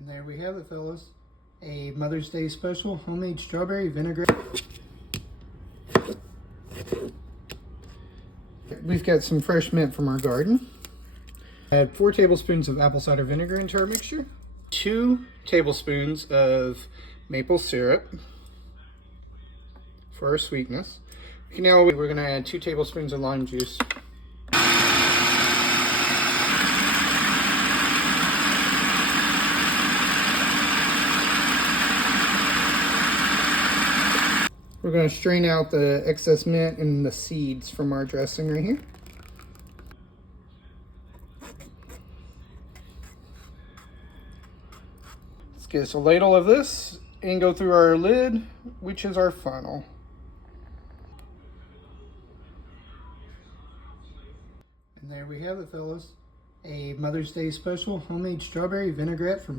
And there we have it, fellas. A Mother's Day special homemade strawberry vinaigrette. We've got some fresh mint from our garden. Add 4 tablespoons of apple cider vinegar into our mixture. 2 tablespoons of maple syrup for our sweetness. Now we're going to add 2 tablespoons of lime juice. We're going to strain out the excess mint and the seeds from our dressing right here. Let's get us a ladle of this and go through our lid, which is our funnel. And there we have it, fellas. A Mother's Day special homemade strawberry vinaigrette from